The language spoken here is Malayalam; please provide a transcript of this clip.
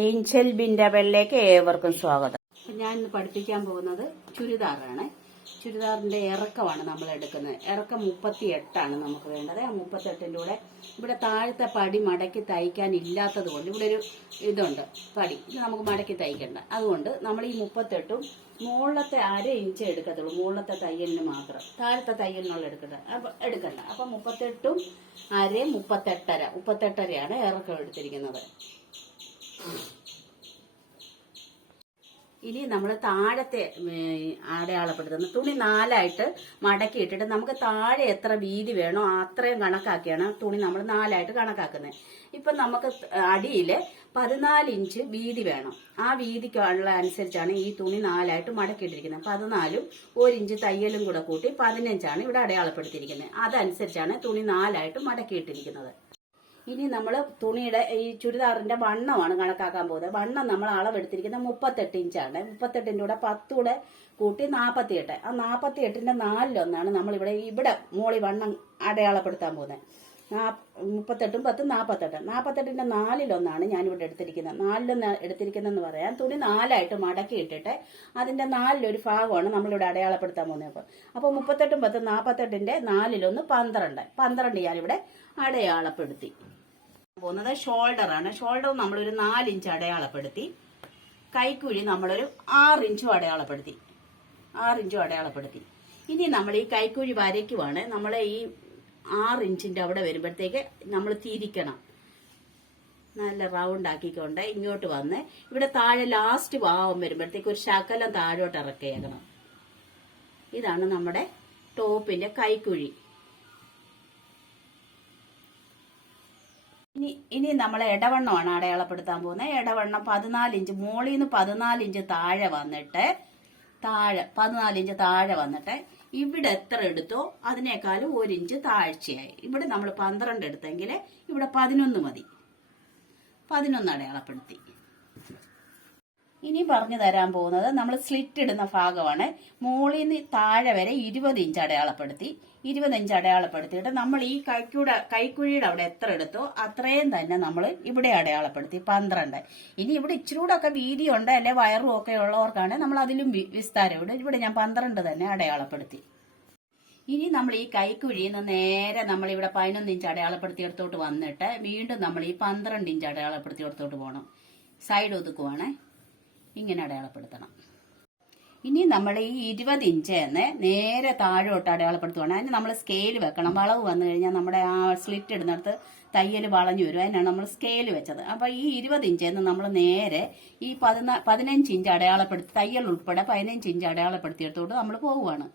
ഏഞ്ചൽ ബിൻഡബലിലേക്ക് ഏവർക്കും സ്വാഗതം. ഞാൻ ഇന്ന് പഠിപ്പിക്കാൻ പോകുന്നത് ചുരിദാറാണ്. ചുരിദാറിന്റെ ഇറക്കമാണ് നമ്മൾ എടുക്കുന്നത്. ഇറക്കം മുപ്പത്തി എട്ടാണ് നമുക്ക് വേണ്ടത്. ആ മുപ്പത്തെട്ടിന്റെ കൂടെ ഇവിടെ താഴത്തെ പടി മടക്കി തയ്ക്കാൻ ഇല്ലാത്തത് കൊണ്ട് ഇവിടെ ഒരു ഇതുണ്ട് പടി. ഇത് നമുക്ക് മടക്കി തയ്ക്കണ്ട. അതുകൊണ്ട് നമ്മൾ ഈ മുപ്പത്തെട്ടും മുകളിലത്തെ അര ഇഞ്ച് എടുക്കത്തുള്ളൂ. മുകളിലത്തെ തയ്യലിന് മാത്രം. താഴത്തെ തയ്യലിനുള്ള എടുക്കണ്ട. അപ്പൊ എടുക്കണ്ട. അപ്പൊ മുപ്പത്തെട്ടും അര മുപ്പത്തെട്ടര. മുപ്പത്തെട്ടരയാണ് ഇറക്കം എടുത്തിരിക്കുന്നത്. ഇനി നമ്മൾ താഴത്തെ ഏ, അടയാളപ്പെടുത്തുന്ന. തുണി നാലായിട്ട് മടക്കി ഇട്ടിട്ട് നമുക്ക് താഴെ എത്ര വീതി വേണോ അത്രയും കണക്കാക്കിയാണ് തുണി നമ്മൾ നാലായിട്ട് കണക്കാക്കുന്നത്. ഇപ്പം നമുക്ക് അടിയിൽ പതിനാല് ഇഞ്ച് വീതി വേണം. ആ വീതിക്കുള്ള അനുസരിച്ചാണ് ഈ തുണി നാലായിട്ട് മടക്കിയിട്ടിരിക്കുന്നത്. പതിനാലും ഒരു ഇഞ്ച് തയ്യലും കൂടെ കൂട്ടി പതിനഞ്ചാണ് ഇവിടെ അടയാളപ്പെടുത്തിയിരിക്കുന്നത്. അതനുസരിച്ചാണ് തുണി നാലായിട്ട് മടക്കിയിട്ടിരിക്കുന്നത്. ഇനി നമ്മൾ തുണിയുടെ ഈ ചുരിദാറിന്റെ വണ്ണമാണ് കണക്കാക്കാൻ പോകുന്നത്. വണ്ണം നമ്മൾ അളവെടുത്തിരിക്കുന്നത് മുപ്പത്തെട്ട് ഇഞ്ചാണ്. മുപ്പത്തെട്ടിന്റെ കൂടെ പത്തൂടെ കൂട്ടി നാൽപ്പത്തിയെട്ട് ആ നാൽപ്പത്തി എട്ടിന്റെ നാലിലൊന്നാണ് നമ്മളിവിടെ ഇവിടെ മോളി വണ്ണം അടയാളപ്പെടുത്താൻ പോകുന്നത്. മുപ്പത്തെട്ടും പത്തും നാൽപ്പത്തെട്ട് നാൽപ്പത്തെട്ടിന്റെ നാലിലൊന്നാണ് ഞാനിവിടെ എടുത്തിരിക്കുന്നത്. നാലിലൊന്ന് എടുത്തിരിക്കുന്നതെന്ന് പറയാൻ തുണി നാലായിട്ട് മടക്കി ഇട്ടിട്ട് അതിന്റെ നാലിലൊരു ഭാഗമാണ് നമ്മളിവിടെ അടയാളപ്പെടുത്താൻ പോകുന്നത്. അപ്പോൾ അപ്പോൾ മുപ്പത്തെട്ടും പത്തും നാൽപ്പത്തെട്ടിന്റെ നാലിലൊന്ന് പന്ത്രണ്ട്. പന്ത്രണ്ട് ഞാനിവിടെ അടയാളപ്പെടുത്തി. പോകുന്നത് ഷോൾഡർ ആണ്. ഷോൾഡർ നമ്മളൊരു നാലിഞ്ച് അടയാളപ്പെടുത്തി. കൈക്കുഴി നമ്മളൊരു ആറ് ഇഞ്ചും അടയാളപ്പെടുത്തി. ആറ് ഇഞ്ചും അടയാളപ്പെടുത്തി. ഇനി നമ്മൾ ഈ കൈക്കുഴി വരയ്ക്കുവാണ്. നമ്മൾ ഈ ആറ് ഇഞ്ചിന്റെ അവിടെ വരുമ്പോഴത്തേക്ക് നമ്മൾ തിരിക്കണം. നല്ല റൗണ്ട് ആക്കിക്കൊണ്ട് ഇങ്ങോട്ട് വന്ന് ഇവിടെ താഴെ ലാസ്റ്റ് ഭാവം വരുമ്പോഴത്തേക്ക് ഒരു ശകലം താഴോട്ട് ഇറക്കിയേക്കണം. ഇതാണ് നമ്മുടെ ടോപ്പിന്റെ കൈക്കുഴി. ഇനി ഇനി നമ്മൾ ഇടവണ്ണമാണ് അടയാളപ്പെടുത്താൻ പോകുന്നത്. ഇടവണ്ണം പതിനാല് ഇഞ്ച് മോളിൽ നിന്ന് പതിനാല് ഇഞ്ച് താഴെ വന്നിട്ട് താഴെ പതിനാല് ഇഞ്ച് താഴെ വന്നിട്ട് ഇവിടെ എത്ര എടുത്തോ അതിനേക്കാളും ഒരു ഇഞ്ച് താഴ്ചയായി. ഇവിടെ നമ്മൾ പന്ത്രണ്ട് എടുത്തെങ്കിൽ ഇവിടെ പതിനൊന്ന് മതി. പതിനൊന്ന് അടയാളപ്പെടുത്തി. ഇനി പറഞ്ഞു തരാൻ പോകുന്നത് നമ്മൾ സ്ലിറ്റ് ഇടുന്ന ഭാഗമാണ്. മുകളിൽ നിന്ന് താഴെ വരെ ഇരുപത് ഇഞ്ച് അടയാളപ്പെടുത്തി. ഇരുപത് ഇഞ്ച് അടയാളപ്പെടുത്തിയിട്ട് നമ്മൾ ഈ കൈക്കൂടെ കൈക്കുഴിയുടെ അവിടെ എത്ര എടുത്തോ അത്രയും തന്നെ നമ്മൾ ഇവിടെ അടയാളപ്പെടുത്തി. പന്ത്രണ്ട്. ഇനി ഇവിടെ ഇച്ചിരി കൂടെ ഒക്കെ വീതി ഉണ്ട് അല്ലെ വയറും ഒക്കെ ഉള്ളവർക്കാണ് നമ്മൾ അതിലും വിസ്താരം ഇവിടെ ഇവിടെ ഞാൻ പന്ത്രണ്ട് തന്നെ അടയാളപ്പെടുത്തി. ഇനി നമ്മൾ ഈ കൈക്കുഴിയിൽ നിന്ന് നേരെ നമ്മൾ ഇവിടെ പതിനൊന്ന് ഇഞ്ച് അടയാളപ്പെടുത്തി എടുത്തോട്ട് വന്നിട്ട് വീണ്ടും നമ്മൾ ഈ പന്ത്രണ്ട് ഇഞ്ച് അടയാളപ്പെടുത്തി എടുത്തോട്ട് പോകണം സൈഡ് ഒതുക്കുവാണേ. ഇങ്ങനെ അടയാളപ്പെടുത്തണം. ഇനി നമ്മൾ ഈ ഇരുപത് ഇഞ്ച് എന്ന് നേരെ താഴോട്ട് അടയാളപ്പെടുത്തുവാണ്. അതിന് നമ്മൾ സ്കെയിൽ വെക്കണം. വളവ് വന്നു കഴിഞ്ഞാൽ നമ്മുടെ ആ സ്ലിറ്റ് ഇടുന്നിടത്ത് തയ്യൽ വളഞ്ഞു വരും. അതിനാണ് നമ്മൾ സ്കെയിൽ വെച്ചത്. അപ്പോൾ ഈ ഇരുപത് ഇഞ്ച് എന്ന് നമ്മൾ നേരെ ഈ പതിനാ പതിനഞ്ച് ഇഞ്ച് അടയാളപ്പെടുത്തി തയ്യൽ ഉൾപ്പെടെ പതിനഞ്ച് ഇഞ്ച് അടയാളപ്പെടുത്തിയെടുത്തോട്ട് നമ്മൾ പോവുകയാണ്